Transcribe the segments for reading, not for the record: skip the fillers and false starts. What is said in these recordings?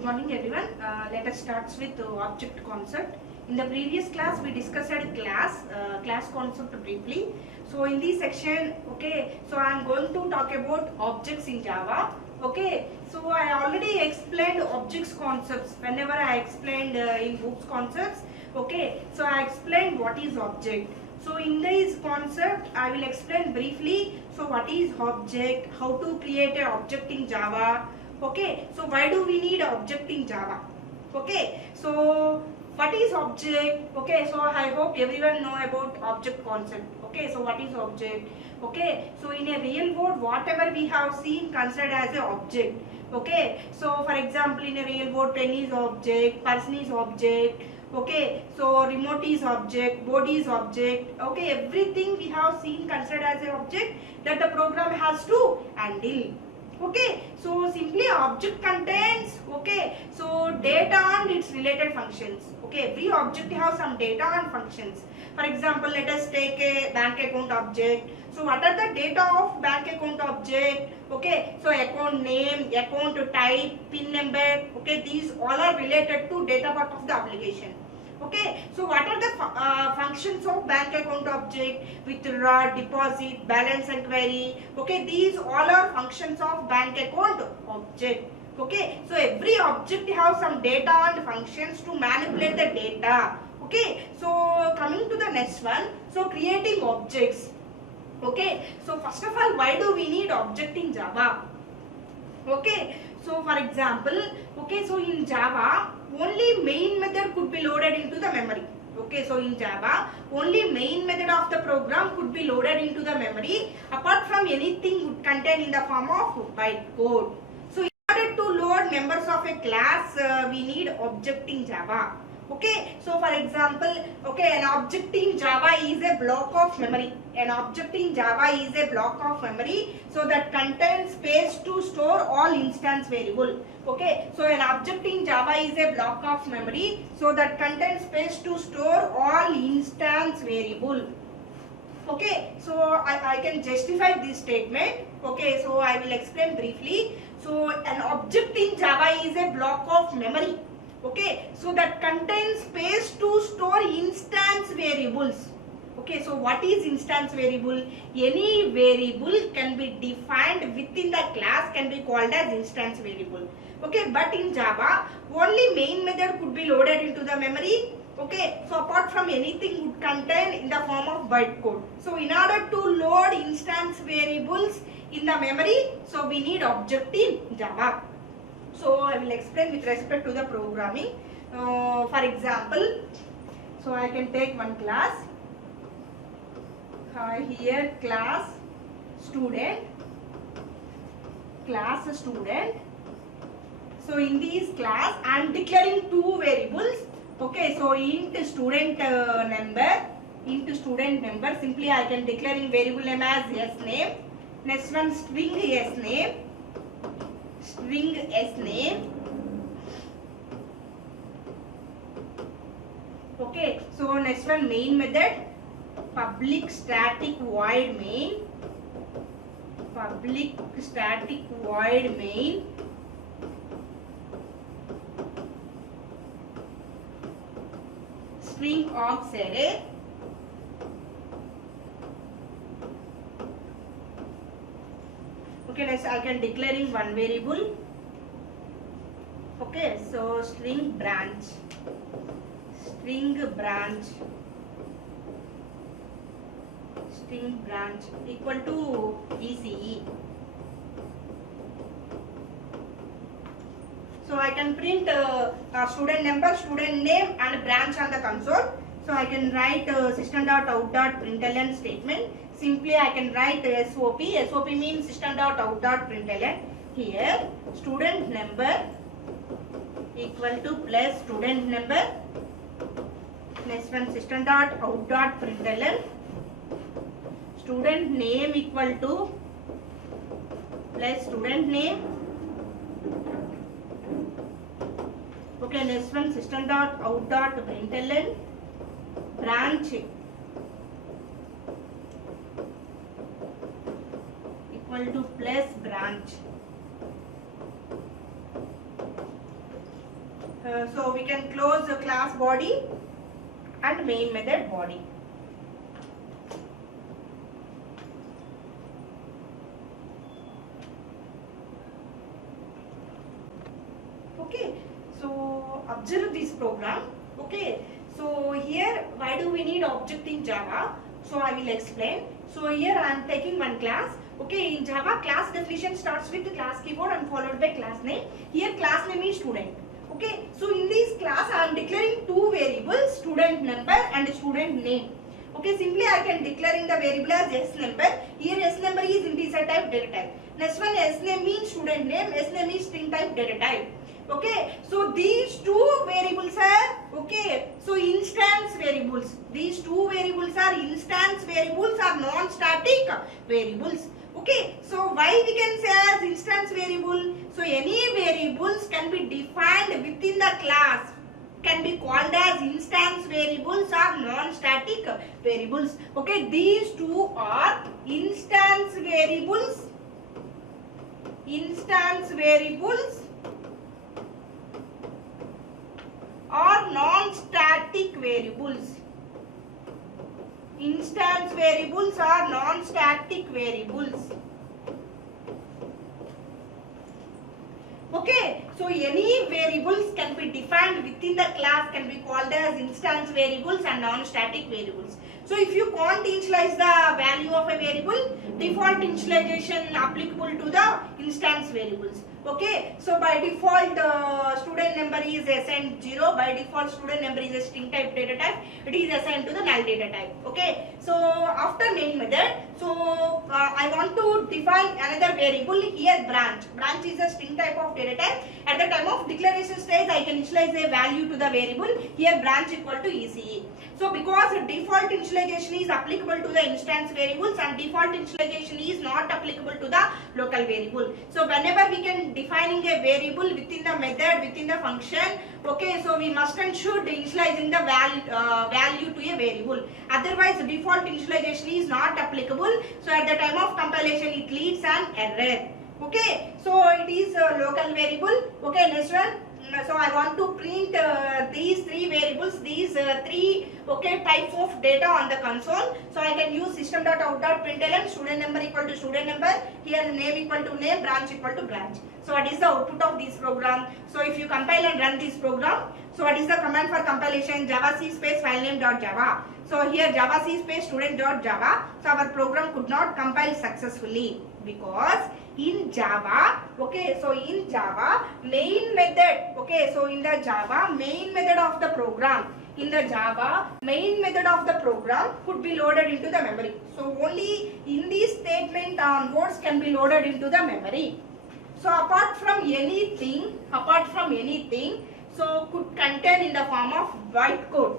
Good morning everyone. Let us start with object concept. In the previous class we discussed class concept briefly. So in this section, so I am going to talk about objects in Java. So I already explained objects concepts whenever I explained in books concepts. So I explained what is object. So in this concept I will explain briefly. So what is object, how to create an object in Java. So why do we need object in Java? So what is object? So I hope everyone know about object concept. So what is object? So in a real world, whatever we have seen considered as an object. So for example, in a real world, pen is object, person is object. So remote is object, board is object. Everything we have seen considered as an object that the program has to handle. So simply object contains so data and its related functions. Every object has some data and functions. For example, let us take a bank account object. So what are the data of bank account object? So account name, account type, pin number. These all are related to data part of the application. So what are the functions of bank account object? Withdraw, deposit, balance and query. These all are functions of bank account object. So every object has some data and functions to manipulate the data. So coming to the next one, so creating objects. So first of all, why do we need object in Java? So for example, so in Java, only main method could be loaded into the memory. So in Java, only main method of the program could be loaded into the memory. Apart from anything would contain in the form of bytecode. So in order to load members of a class, we need object in Java. So for example, an object in Java is a block of memory. An object in Java is a block of memory, so that contains space to store all instance variable. So an object in Java is a block of memory, so that contains space to store all instance variable. So I can justify this statement. So I will explain briefly. So an object in Java is a block of memory. So that contains space to store instance variables. So what is instance variable? Any variable can be defined within the class can be called as instance variable. But in Java, only main method could be loaded into the memory. So apart from anything would contain in the form of bytecode. So in order to load instance variables in the memory, so we need object in Java. So I will explain with respect to the programming. For example, so I can take one class. Here class student. So in this class I am declaring two variables. So int student number. Simply I can declaring variable name as sName. Next one string sName. So next one main method, public static void main, string args array. Next I can declaring one variable. So string branch equal to ECE. So I can print student number, student name and branch on the console. So I can write system.out.println statement. Simply I can write SOP. SOP means system.out.println. Here student number equal to plus student number. Next one system.out.println. Student name equal to plus student name. Next one system.out.println. Branch equal to plus branch. So we can close the class body and main method body. Okay, so observe this program. Okay, so here why do we need object in Java? So I will explain. So here I am taking one class. Okay, in Java class definition starts with the class keyboard and followed by class name. Here class name is student. Okay, so in this class I am declaring two variables, student number and student name. Okay, simply I can declaring the variable as S number. Here S number is integer type data type. Next one S name means student name, S name is string type data type. Okay, so these two variables are so instance variables. These two variables are instance variables or non-static variables. Okay, so why we can say as instance variable? So any variables can be defined within the class can be called as instance variables or non-static variables. Okay, these two are instance variables. Instance variables or non-static variables. Instance variables or non-static variables. Okay, so any variables can be defined within the class can be called as instance variables and non-static variables. So if you can't initialize the value of a variable, default initialization applicable to the instance variables. Okay, so by default student number is assigned 0, by default student number is a string type data type, it is assigned to the null data type. Okay, so after main method, so I want to define another variable here, branch. Branch is a string type of data type. At the time of declaration stage I can initialize a value to the variable, here branch equal to ECE. So because default initialization is applicable to the instance variables and default initialization is not applicable to the local variable. So whenever we can defining a variable within the method, within the function, okay, so we must and should initializing the value to a variable. Otherwise default initialization is not applicable. So at the time of compilation it leads an error. Okay, so it is a local variable. Okay, next one. So I want to print these three variables, these three types of data on the console. So I can use system.out.println student number equal to student number, here name equal to name, branch equal to branch. So what is the output of this program? So if you compile and run this program, so what is the command for compilation? javac space filename.java. So here javac space student.java. So our program could not compile successfully because in Java, so in Java main method, so in the Java main method of the program, in the Java main method of the program could be loaded into the memory. So only in this statement onwards can be loaded into the memory. So apart from anything, so could contain in the form of bytecode.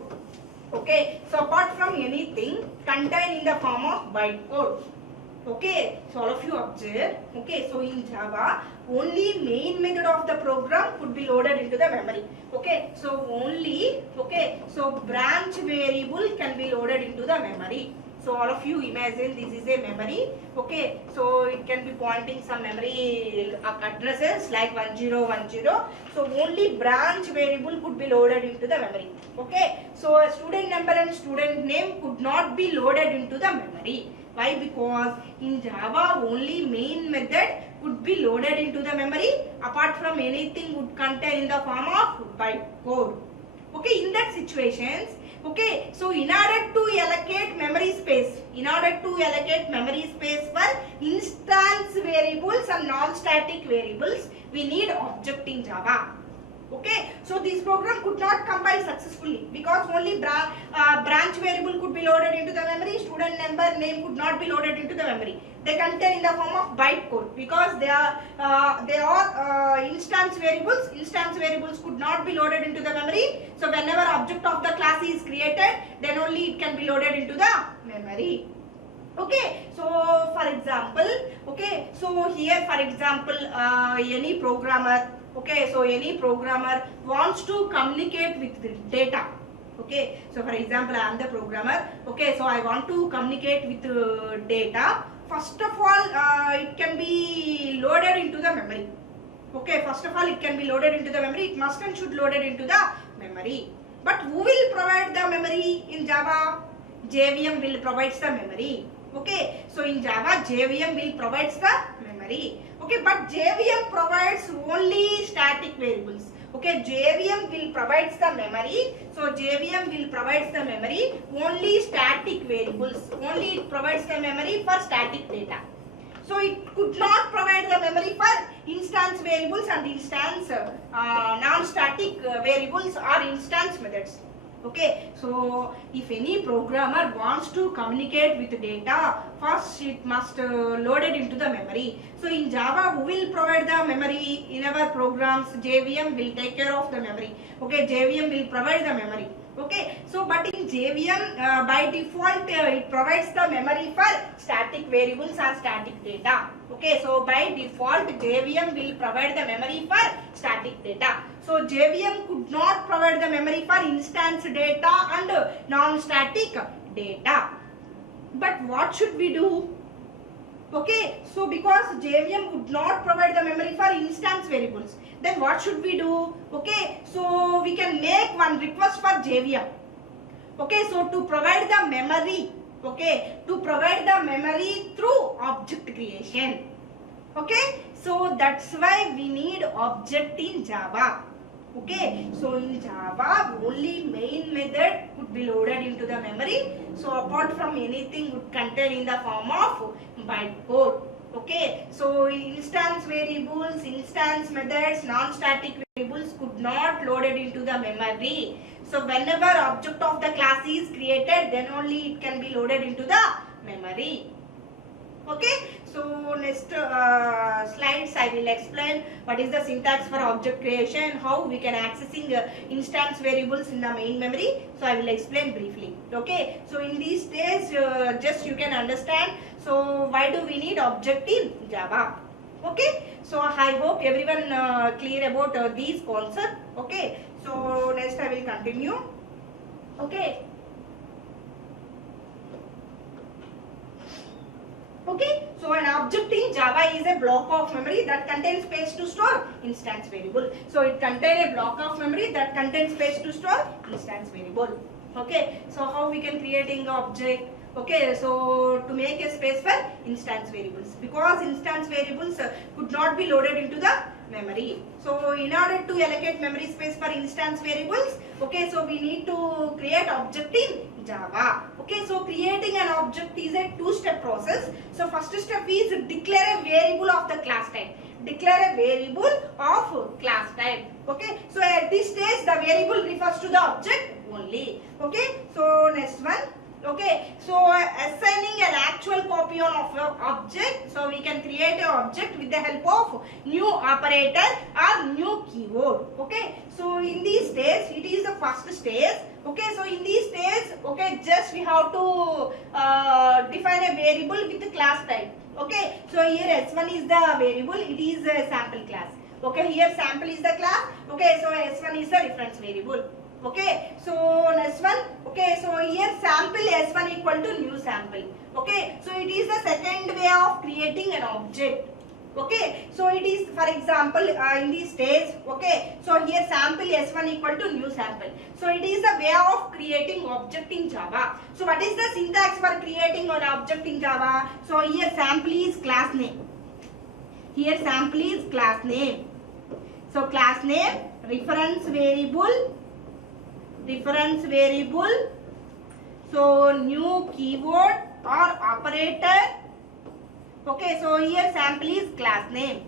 Okay, so apart from anything, contain in the form of bytecode. Okay, so all of you observe. Okay, so in Java only main method of the program could be loaded into the memory. Okay, so only so branch variable can be loaded into the memory. So all of you imagine this is a memory. Okay, so it can be pointing some memory addresses like 1010. So only branch variable could be loaded into the memory. Okay, so a student number and student name could not be loaded into the memory. Why? Because in Java only main method could be loaded into the memory, apart from anything would contain in the form of bytecode. Okay, in that situations, okay, so in order to allocate memory space, for instance variables and non-static variables, we need object in Java. Okay, so this program could not compile successfully because only branch variable could be loaded into the memory, student number, name could not be loaded into the memory. They contain in the form of bytecode because they are instance variables. Instance variables could not be loaded into the memory. So whenever object of the class is created, then only it can be loaded into the memory. Okay, so for example, so here for example, any programmer, so any programmer wants to communicate with the data. Okay, so for example, I am the programmer. Okay, so I want to communicate with data. First of all, it can be loaded into the memory. Okay, first of all, it can be loaded into the memory. It must and should loaded into the memory. But who will provide the memory in Java? JVM will provides the memory. Okay, so in Java, JVM will provides the memory. Okay, but JVM provides only static variables. Okay, JVM will provides the memory. So JVM will provides the memory only static variables. Only it provides the memory for static data. So it could not provide the memory for instance variables and instance non-static variables or instance methods. Okay, so if any programmer wants to communicate with data, first it must load it into the memory. So in Java, who will provide the memory in our programs? JVM will take care of the memory. Okay, JVM will provide the memory. Okay, so but in JVM by default it provides the memory for static variables or static data. Okay, so by default JVM will provide the memory for static data. So JVM could not provide the memory for instance data and non-static data. But what should we do? Okay, so because JVM would not provide the memory for instance variables, then what should we do? Okay, so we can make one request for JVM. Okay, so to provide the memory, okay, to provide the memory through object creation. Okay, so that's why we need object in Java. Okay, so in Java only main method could be loaded into the memory. So apart from anything would contain in the form of bytecode. Okay, so instance variables, instance methods, non-static variables could not loaded into the memory. So whenever object of the class is created, then only it can be loaded into the memory. Okay, so next slides I will explain what is the syntax for object creation, how we can accessing instance variables in the main memory. So I will explain briefly. Okay, so in these days just you can understand. So why do we need object in Java? Okay, so I hope everyone clear about these concepts. Okay, so next I will continue. Okay. Okay, so an object in Java is a block of memory that contains space to store instance variable. So it contains a block of memory that contains space to store instance variable. Okay, so how we can creating object? Okay, so to make a space for instance variables, because instance variables could not be loaded into the memory. So in order to allocate memory space for instance variables, okay, so we need to create object in Java. Okay, so creating an object is a two-step process. So first step is declare a variable of the class type. Declare a variable of class type. Okay, so at this stage the variable refers to the object only. Okay, so next one. Okay, so assigning an actual copy of your object, so we can create an object with the help of new operator or new keyword. Okay, so in these days it is the first stage. Okay, so in these days, okay, just we have to define a variable with the class type. Okay, so here S1 is the variable, it is a sample class. Okay, here sample is the class. Okay, so S1 is the reference variable. Okay, so next one. Okay, so here sample S1 equal to new sample. Okay, so it is the second way of creating an object. Okay, so it is, for example, in this stage, okay, so here sample S1 equal to new sample. So it is the way of creating object in Java. So what is the syntax for creating an object in Java? So here sample is class name. Here sample is class name. So class name, reference variable, so new keyword or operator. Okay, so here sample is class name.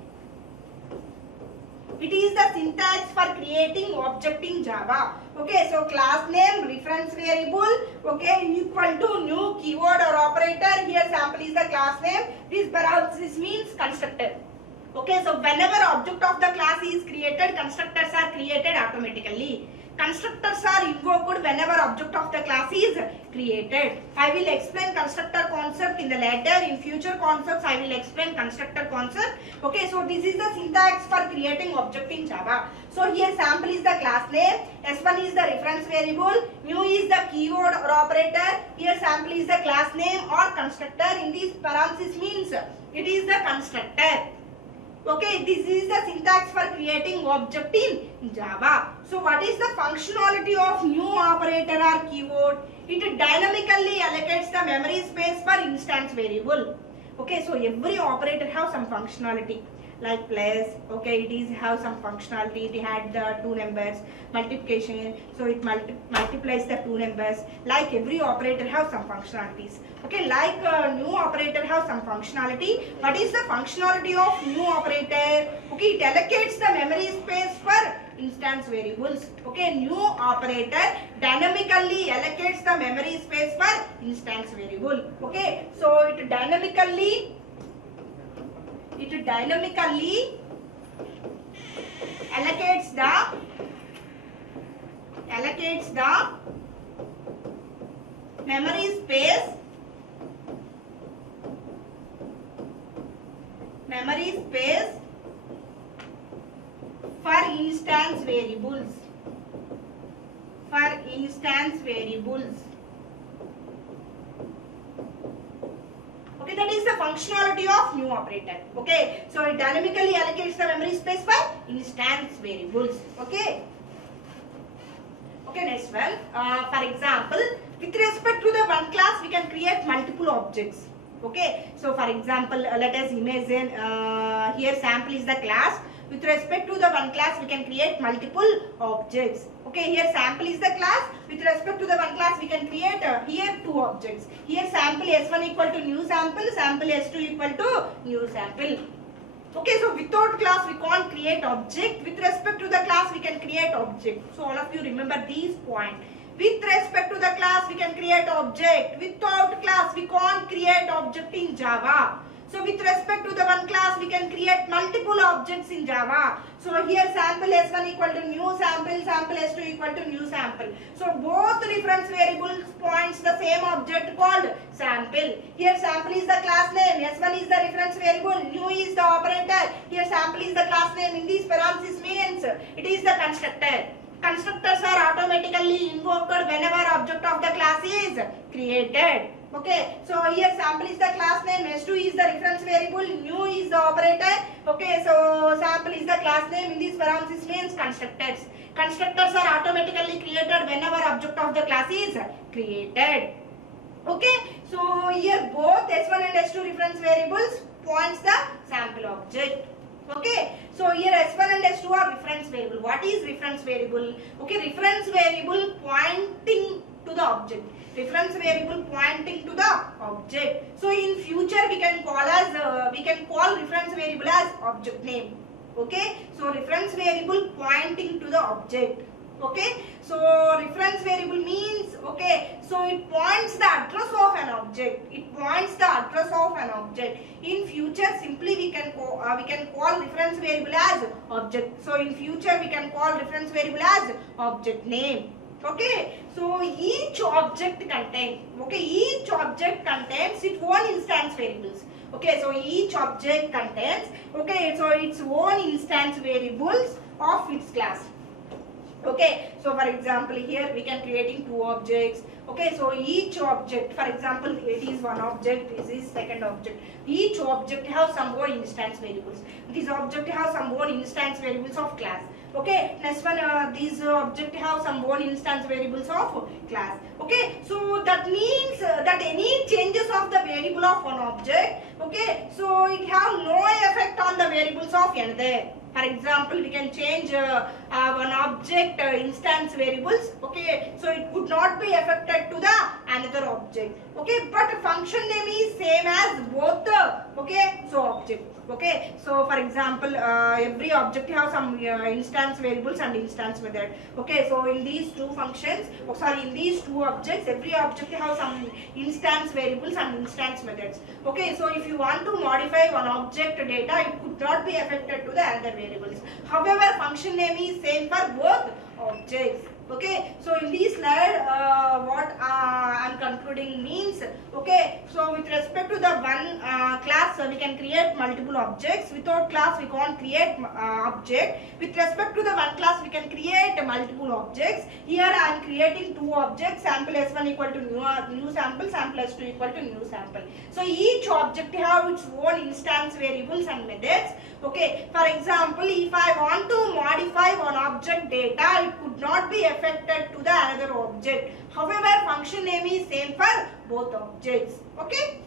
It is the syntax for creating object in Java. Okay, so class name, reference variable, okay, equal to new keyword or operator. Here sample is the class name. This means constructor. Okay, so whenever object of the class is created, constructors are created automatically. Constructors are invoked whenever object of the class is created. I will explain constructor concept in the later. In future concepts, I will explain constructor concept. Okay, so this is the syntax for creating object in Java. So here sample is the class name, S1 is the reference variable, new is the keyword or operator. Here sample is the class name or constructor. In this parenthesis means it is the constructor. Okay, this is the syntax for creating object in Java. So what is the functionality of new operator or keyword? It dynamically allocates the memory space for instance variable. Okay, so every operator have some functionality like plus. Okay, it is have some functionality. It had the two numbers, multiplication, so it multiplies the two numbers. Like every operator have some functionalities. Okay, like new operator have some functionality. What is the functionality of new operator? Okay, it allocates the memory space for instance variables. Okay, new operator dynamically allocates the memory space for instance variable. Okay, so it dynamically allocates the memory space for instance variables. Okay, that is the functionality of new operator. Okay, so it dynamically allocates the memory space for instance variables. Okay. Okay, next one. For example, with respect to the one class, we can create multiple objects. Okay, so for example, let us imagine here sample is the class. With respect to the one class, we can create multiple objects. Okay, here sample is the class. With respect to the one class, we can create here two objects. Here sample S1 equal to new sample, sample S2 equal to new sample. Okay, so without class we can't create object. With respect to the class we can create object. So all of you remember these points. With respect to the class we can create object. Without class we can't create object in Java. So with respect to the one class we can create multiple objects in Java. So here sample S1 equal to new sample, sample S2 equal to new sample. So both reference variables points the same object called sample. Here sample is the class name, S1 is the reference variable, new is the operator. Here sample is the class name. In these parentheses means it is the constructor. Constructors are automatically invoked whenever object of the class is created. Okay, so here sample is the class name, S2 is the reference variable, new is the operator. Okay, so sample is the class name. In these parentheses means constructors. Constructors are automatically created whenever object of the class is created. Okay, so here both S1 and S2 reference variables points the sample object. Okay, so here S1 and S2 are reference variable. What is reference variable? Okay, reference variable pointing to the object. Reference variable pointing to the object. So in future we can call reference variable as object name. Okay, so reference variable pointing to the object. Okay, so reference variable means, okay, so it points the address of an object. In future simply we can call reference variable as object. So in future we can call reference variable as object name. Okay, so each object contains its own instance variables. Okay, so each object contains, okay, so its own instance variables of its class. Okay, so for example here we can creating two objects. Okay, so each object, for example it is one object, this is second object. Each object have some own instance variables. This object have some own instance variables of class. Okay, next one, these object have some own instance variables of class. Okay, so that means that any changes of the variable of one object, okay, so it have no effect on the variables of another. For example, we can change one object instance variables. Okay, so it would not be affected to the another object. Okay, but function name is same as both the, okay, so object. Okay, so for example, every object have some instance variables and instance method. Okay, so in these two functions, in these two objects, every object have some instance variables and instance methods. Okay, so if you want to modify one object data, it could not be affected to the other variables. However, function name is same for both objects. Okay, so in this slide, what I am concluding means, okay, so with respect to the one class we can create multiple objects. Without class we can't create object. With respect to the one class we can create multiple objects. Here I am creating two objects, sample s1 equal to new sample, sample s2 equal to new sample. So each object have its own instance variables and methods. Okay, for example, if I want to modify one object data, it could not be affected to the another object. However, function name is same for both objects. Okay.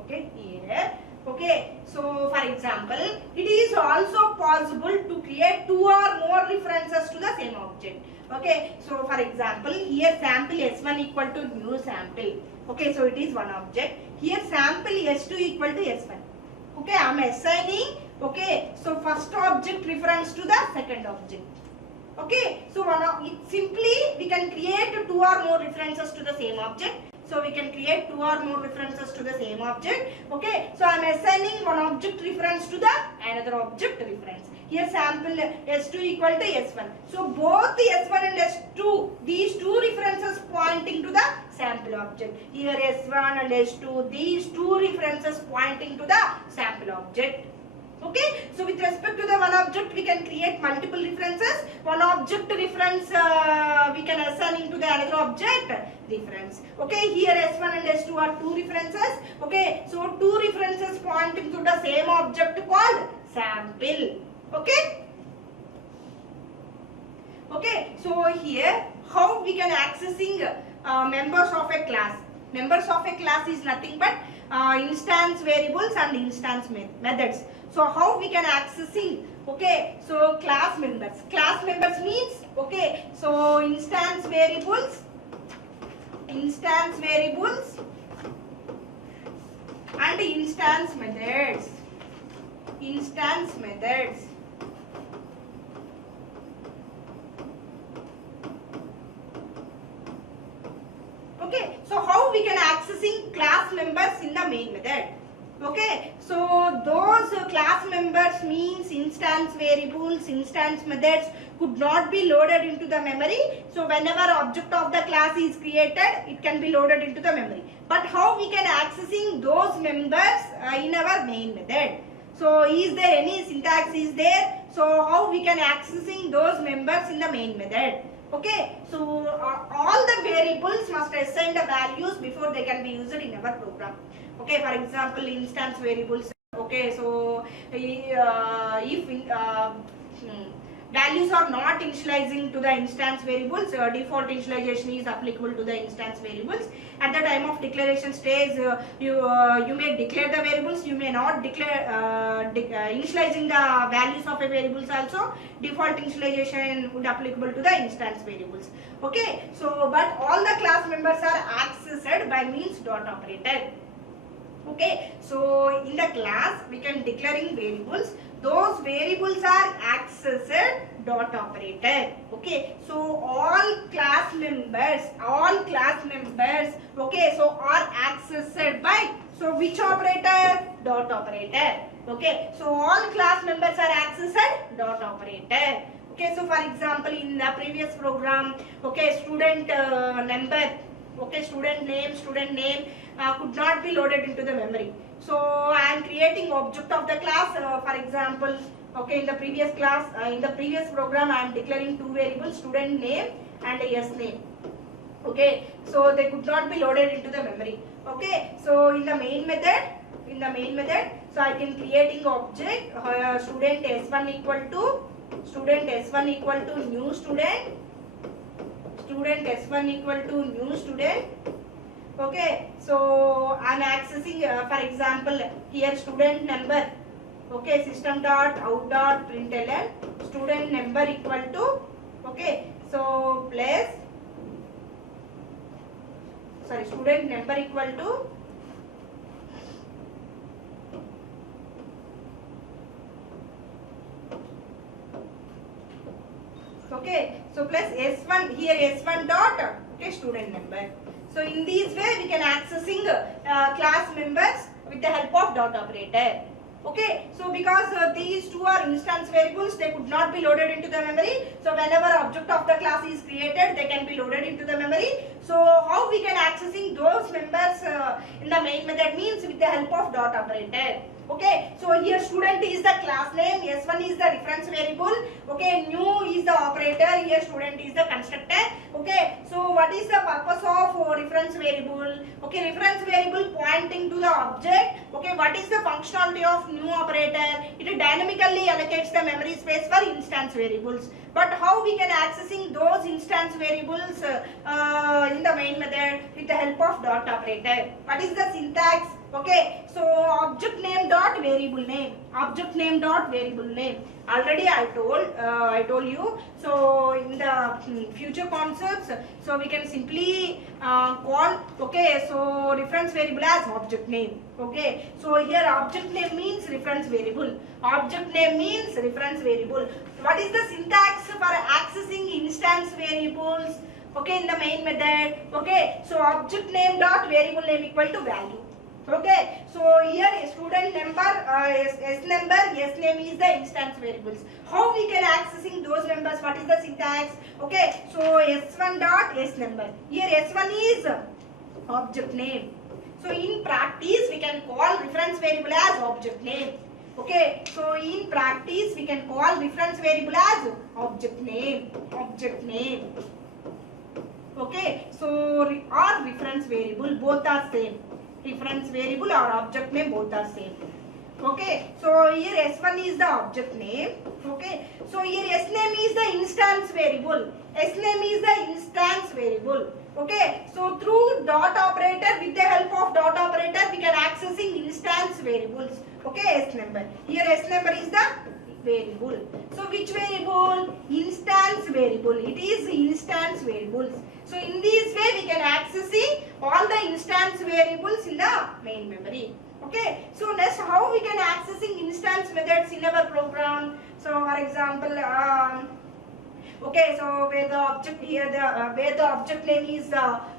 Okay, here. Okay, so for example, it is also possible to create two or more references to the same object. Okay, so for example, here sample s1 equal to new sample. Okay, so it is one object. Here sample s2 equal to s1. Okay, I am assigning. Okay, so first object reference to the second object. Okay, so simply we can create two or more references to the same object. So we can create two or more references to the same object. Okay, so I am assigning one object reference to the another object reference. Here sample s2 equal to s1. So both the s1 and s2, these two references pointing to the sample object. Here s1 and s2, these two references pointing to the sample object. Okay, so with respect to the one object we can create multiple references. One object reference we can assign into the another object reference. Okay, here s1 and s2 are two references. Okay, so two references pointing to the same object called sample. Okay. Okay, so here how we can accessing members of a class. Members of a class is nothing but instance variables and instance methods. So how we can accessing? Okay, so class members. Class members means, okay, so instance variables and instance methods. Instance methods. Okay, so how we can accessing class members in the main method? Okay, so those class members means instance variables, instance methods could not be loaded into the memory. So whenever object of the class is created, it can be loaded into the memory. But how we can accessing those members in our main method? So is there any syntax is there? So how we can accessing those members in the main method? Okay, so all the variables must assign the values before they can be used in our program. Okay, for example, instance variables. Okay, so if values are not initializing to the instance variables, default initialization is applicable to the instance variables. At the time of declaration stage, you may declare the variables, you may not declare initializing the values of a variables also. Default initialization would applicable to the instance variables. Okay, so but all the class members are accessed by means dot operator. Okay, so in the class we can declaring variables. Those variables are accessed dot operator. Okay, so all class members, okay, so are accessed by, so which operator? Dot operator. Okay, so all class members are accessed dot operator. Okay, so for example, in the previous program, okay, student number, okay, student name could not be loaded into the memory. So I am creating object of the class. For example, okay, in the previous class, in the previous program, I am declaring two variables, student name and s name. Okay, so they could not be loaded into the memory. Okay, so in the main method, so I can creating object student s1 equal to new student. Student s1 equal to new student. Okay, so I am accessing for example here student number. Okay, system dot out dot println student number equal to, okay, so place, sorry, student number equal to okay, so plus s1 here s1 dot, okay, student number. So in this way we can accessing class members with the help of dot operator. Okay, so because these two are instance variables, they could not be loaded into the memory. So whenever object of the class is created, they can be loaded into the memory. So how we can accessing those members in the main method means with the help of dot operator. Okay, so here student is the class name, S1 is the reference variable, okay, new is the operator, here student is the constructor. Okay, so what is the purpose of reference variable? Okay, reference variable pointing to the object. Okay, what is the functionality of new operator? It dynamically allocates the memory space for instance variables. But how we can accessing those instance variables in the main method with the help of dot operator. What is the syntax? Okay, so object name dot variable name, object name dot variable name. Already I told you. So in the future concepts, so we can simply call, okay, so reference variable as object name. Okay, so here object name means reference variable, object name means reference variable. What is the syntax for accessing instance variables? Okay, in the main method. Okay, so object name dot variable name equal to value. Okay, so here student number, S number, S name is the instance variables. How we can accessing those numbers? What is the syntax? Okay, so S1 dot S number. Here S1 is object name. So in practice we can call reference variable as object name. Okay, so in practice we can call reference variable as object name. Okay, so or reference variable, both are same. Reference variable or object name, both are same. Okay, so here S1 is the object name. Okay, so here S name is the instance variable. S name is the instance variable. Okay, so through dot operator, with the help of dot operator, we can accessing instance variables. Okay, S number. Here S number is the variable. So which variable? Instance variable. It is instance variables. So in this way we can accessing all the instance variables in the main memory. Okay. So next, how we can accessing instance methods in our program? So for example, okay, so where the object here, where the object name is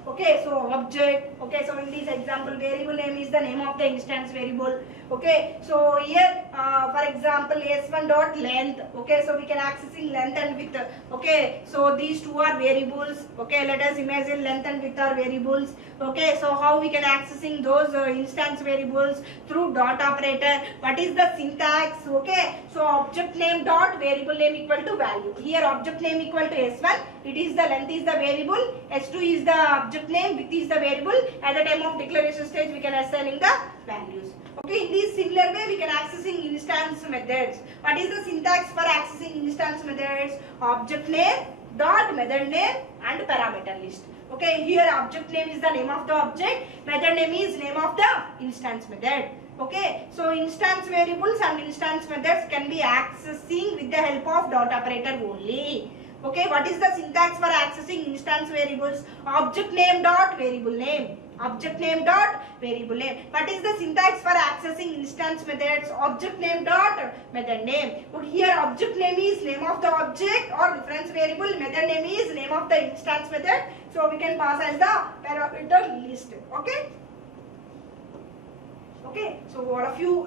okay, so object. Okay, so in this example, variable name is the name of the instance variable. Okay, so here for example S1 dot length. Okay, so we can accessing length and width. Okay, so these two are variables. Okay, let us imagine length and width are variables. Okay, so how we can accessing those instance variables? Through dot operator. What is the syntax? Okay, so object name dot variable name equal to value. Here object name equal to S1. It is the length is the variable. S2 is the object name. Width is the variable. At the time of declaration stage, we can assigning the values. Okay, in this similar way we can accessing instance methods. What is the syntax for accessing instance methods? Object name dot method name and parameter list. Okay, here object name is the name of the object, method name is name of the instance method. Okay, so instance variables and instance methods can be accessing with the help of dot operator only. Okay, what is the syntax for accessing instance variables? Object name dot variable name. Object name dot variable name. What is the syntax for accessing instance methods? Object name dot method name. But here object name is name of the object or reference variable. Method name is name of the instance method. So we can pass as the parameter list. Okay. Okay, so all of you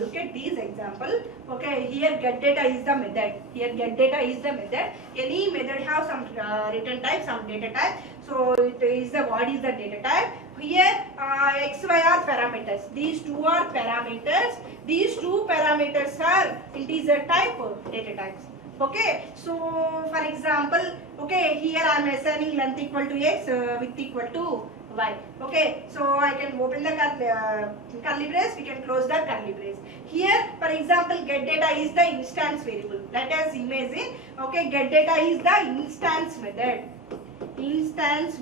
look at these example. Okay, here get data is the method. Here get data is the method. Any method have some return type, some data type. So it is the what is the data type. Here x, y are parameters. These two are parameters. These two parameters are integer type data types. Okay, so for example, okay, here I am assigning length equal to x, width equal to y. Okay, so I can open the curly brace, we can close the curly brace. Here, for example, get data is the instance variable. Let us imagine, okay, get data is the instance method. Instance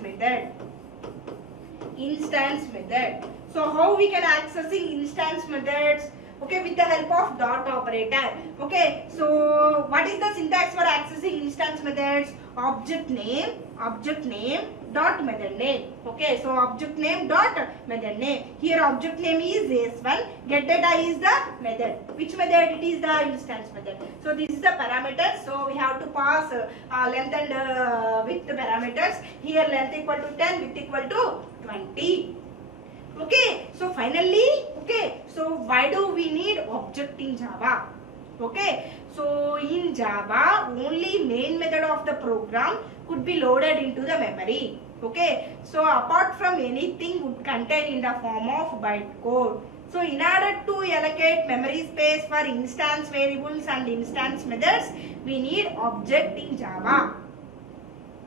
method. So how we can accessing instance methods? Okay, with the help of dot operator. Okay, so what is the syntax for accessing instance methods? Object name dot method name. Okay, so object name dot method name. Here object name is S1, get data is the method. Which method? It is the instance method. So this is the parameters. So we have to pass length and width parameters. Here length equal to 10, width equal to 20. Okay, so finally, okay, so why do we need object in Java? Okay, so in Java only main method of the program could be loaded into the memory. Okay, so apart from anything would contain in the form of bytecode. So in order to allocate memory space for instance variables and instance methods, we need object in Java.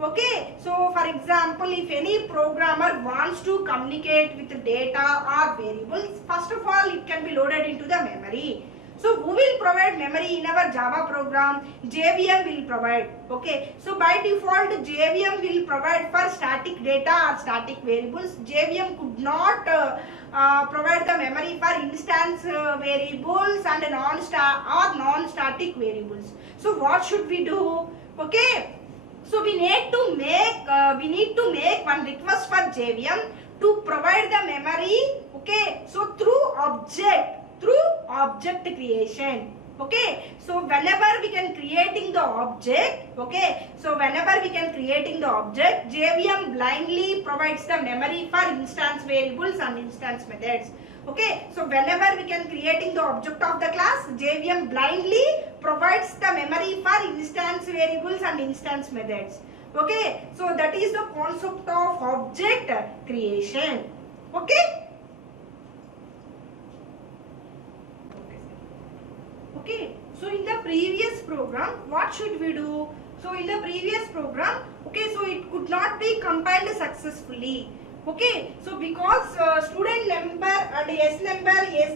Okay, so for example, if any programmer wants to communicate with data or variables, first of all it can be loaded into the memory. So who will provide memory in our Java program? JVM will provide. Okay, so by default JVM will provide for static data or static variables. JVM could not provide the memory for instance variables and non-static variables. So what should we do? Okay, so we need to make one request for JVM to provide the memory. Okay, so through object creation. Okay, so whenever we can creating the object, okay, so whenever we can creating the object, JVM blindly provides the memory for instance variables and instance methods. Okay, so whenever we can creating the object of the class, JVM blindly provides the memory for instance variables and instance methods. Okay, so that is the concept of object creation. Okay. Okay, so in the previous program, what should we do? So in the previous program, okay, so it could not be compiled successfully. Okay, so because student number and S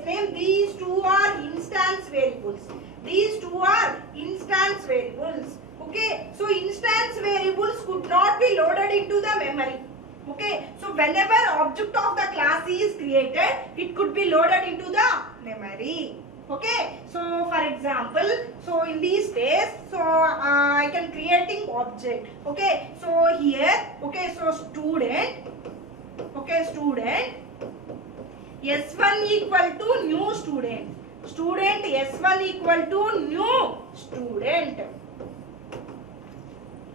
name, these two are instance variables. These two are instance variables. Okay, so instance variables could not be loaded into the memory. Okay, so whenever object of the class is created, it could be loaded into the memory. Okay, so for example, so in this case, so I can creating object. Okay, so here, okay, so student, okay, student S1 equal to new student. Student S1 equal to new student.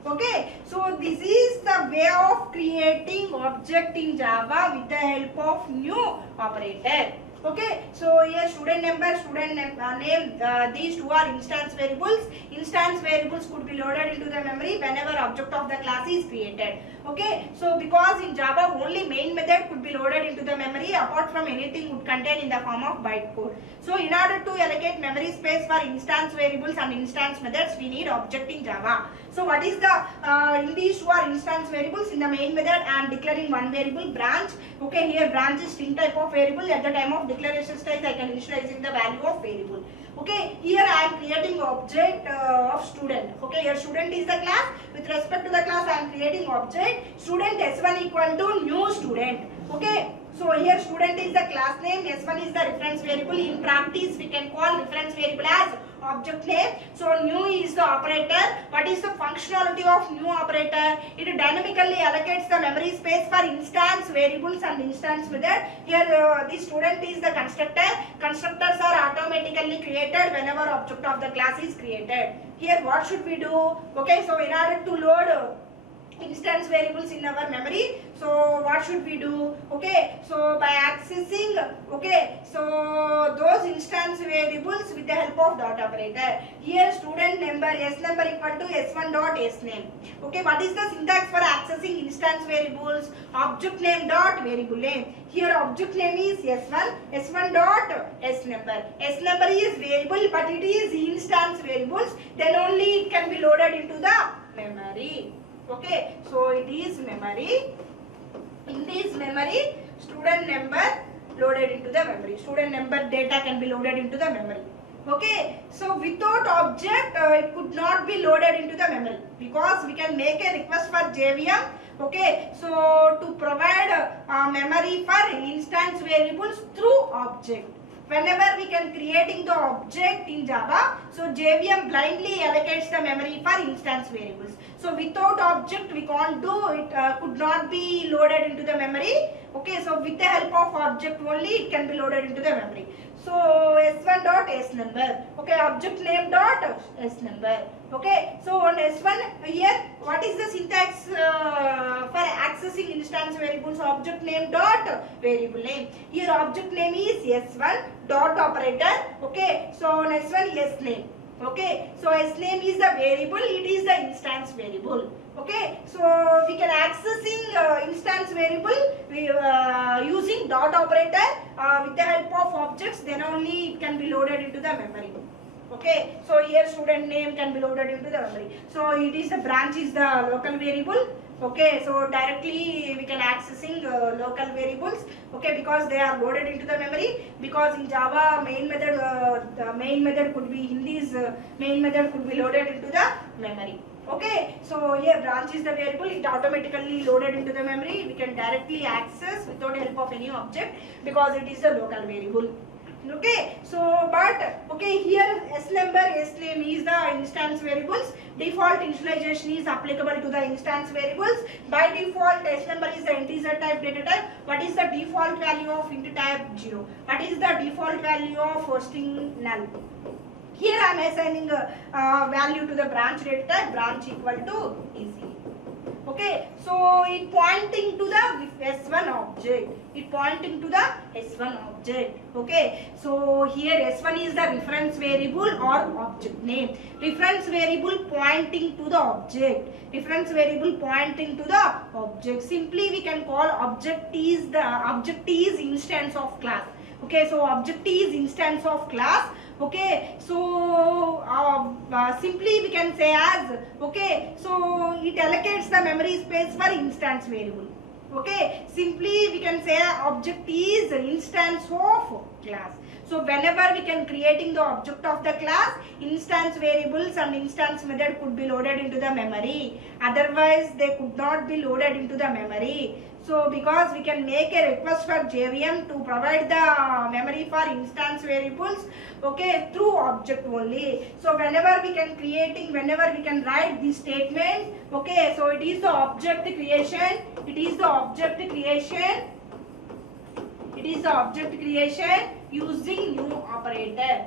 Okay, so this is the way of creating object in Java with the help of new operator. Okay, so here student number, student name, these two are instance variables. Instance variables could be loaded into the memory whenever object of the class is created. Okay, so because in Java only main method could be loaded into the memory, apart from anything would contain in the form of bytecode. So in order to allocate memory space for instance variables and instance methods, we need object in Java. So what is the, in these two are instance variables. In the main method I am declaring one variable branch. Okay, here branch is string type of variable. At the time of declaration stage I can initializing the value of variable. Okay, here I am creating object of student. Okay, here student is the class. With respect to the class I am creating object student S1 equal to new student. Okay, so here student is the class name, S1 is the reference variable. In practice we can call reference variable as object name. So new is the operator. What is the functionality of new operator? It dynamically allocates the memory space for instance variables and instance method. Here the student is the constructor. Constructors are automatically created whenever object of the class is created. Here what should we do? Okay, so in order to load instance variables in our memory, so what should we do? Okay, so by accessing, okay, so those instance variables with the help of dot operator. Here student number, S number equal to S1 dot S name. Okay, what is the syntax for accessing instance variables? Object name dot variable name. Here object name is S1, S1 dot S number. S number is variable but it is instance variables, then only it can be loaded into the memory. Okay, so it is memory. In this memory, student number loaded into the memory. Student number data can be loaded into the memory. Okay, so without object, it could not be loaded into the memory because we can make a request for JVM. Okay, so to provide memory for instance variables through object. Whenever we can creating the object in Java, so JVM blindly allocates the memory for instance variables. So without object we can't do it, could not be loaded into the memory. Okay, so with the help of object only it can be loaded into the memory. So s1 dot s number. Okay, object name dot s number. Okay, so on s1 here, what is the syntax for accessing instance variables? Object name dot variable name. Here object name is s1 dot operator. Okay, so on s1 s name. Okay, so s name is the variable, it is the instance variable. Okay, so we can accessing instance variable using dot operator with the help of objects, then only it can be loaded into the memory. Okay, so here student name can be loaded into the memory. So it is the branch is the local variable. Okay, so directly we can accessing local variables. Okay, because they are loaded into the memory. Because in Java main method, the main method could be in this main method could be loaded into the memory. Okay, so here branch is the variable, it automatically loaded into the memory. We can directly access without help of any object because it is a local variable. Okay, so but okay, here s number, s name is the instance variables. Default initialization is applicable to the instance variables. By default, s number is the integer type data type. What is the default value of int type 0? What is the default value of string null? Here I am assigning a value to the branch data type, branch equal to easy. Okay, so it pointing to the s1 object. It pointing to the s1 object. Okay, so here s1 is the reference variable or object name. Reference variable pointing to the object. Reference variable pointing to the object. Simply we can call object is instance of class. Okay, so object is instance of class. Okay, so simply we can say as, okay, so it allocates the memory space for instance variable. Okay, simply we can say object is instance of class. So whenever we can creating the object of the class, instance variables and instance method could be loaded into the memory. Otherwise they could not be loaded into the memory. So because we can make a request for JVM to provide the memory for instance variables, okay, through object only. So whenever we can write this statement, okay, so it is the object creation, using new operator.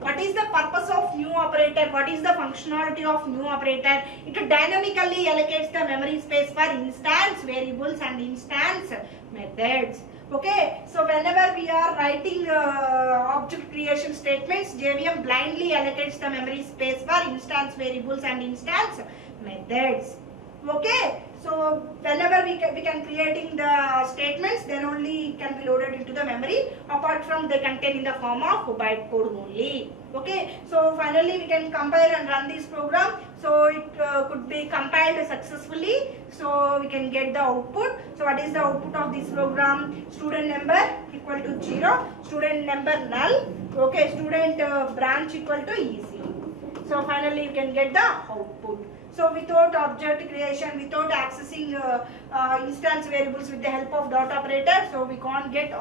What is the purpose of new operator? What is the functionality of new operator? It dynamically allocates the memory space for instance variables and instance methods. Okay, so whenever we are writing object creation statements, JVM blindly allocates the memory space for instance variables and instance methods. Okay, so whenever we can creating the statements, then only it can be loaded into the memory. Apart from they contain in the form of bytecode only. Okay, so finally we can compile and run this program. So it could be compiled successfully. So we can get the output. So what is the output of this program? Student number equal to 0. Student number null. Okay, student branch equal to easy. So finally you can get the output. So without object creation, without accessing instance variables with the help of dot operator, so we can't get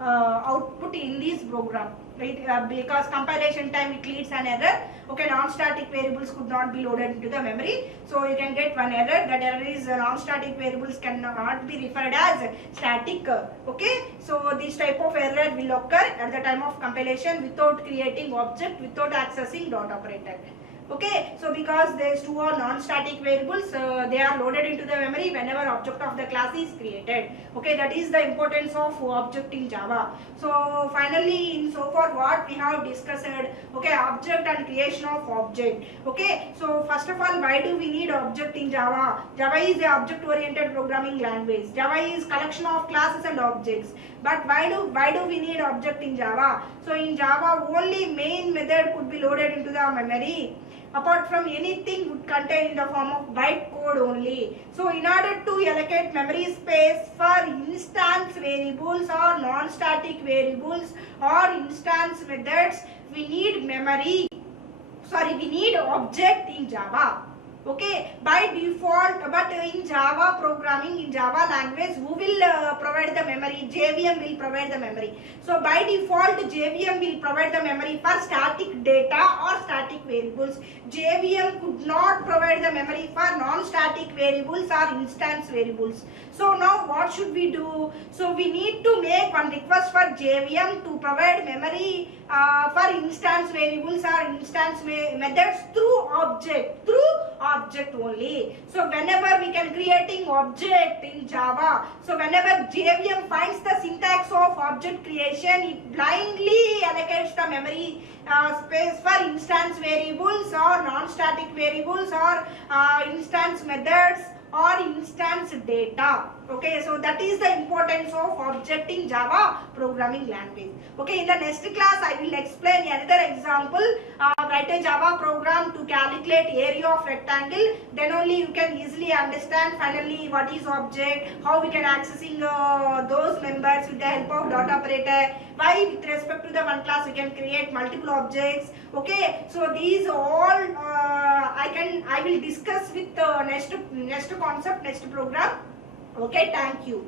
output in this program, right? Because compilation time it leads an error. Okay, non-static variables could not be loaded into the memory. So you can get one error. That error is non-static variables cannot be referred as static. Okay, so this type of error will occur at the time of compilation without creating object, without accessing dot operator. Okay, so because these two are non-static variables, they are loaded into the memory whenever object of the class is created. Okay, that is the importance of object in Java. So finally, in so far what we have discussed, okay, object and creation of object. Okay, so first of all, why do we need object in Java? Java is a object-oriented programming language. Java is collection of classes and objects. But why do we need object in Java? So in Java, only main method could be loaded into the memory. Apart from anything would contain in the form of bytecode only. So in order to allocate memory space for instance variables or non-static variables or instance methods, we need object in Java. Okay, by default, but in Java programming, in Java language, who will provide the memory? JVM will provide the memory. So by default, JVM will provide the memory for static data or static variables. JVM could not provide the memory for non-static variables or instance variables. So now what should we do? So we need to make one request for JVM to provide memory for instance variables or instance methods through object only. So whenever we can creating object in Java, so whenever JVM finds the syntax of object creation, it blindly allocates the memory space for instance variables or non-static variables or instance methods or instance data. Okay, so that is the importance of object in Java programming language. Okay, in the next class I will explain another example. Write a Java program to calculate area of rectangle, then only you can easily understand finally what is object, how we can accessing those members with the help of dot operator, why with respect to the one class we can create multiple objects. Okay, so these all I will discuss with next concept, next program. Okay, thank you.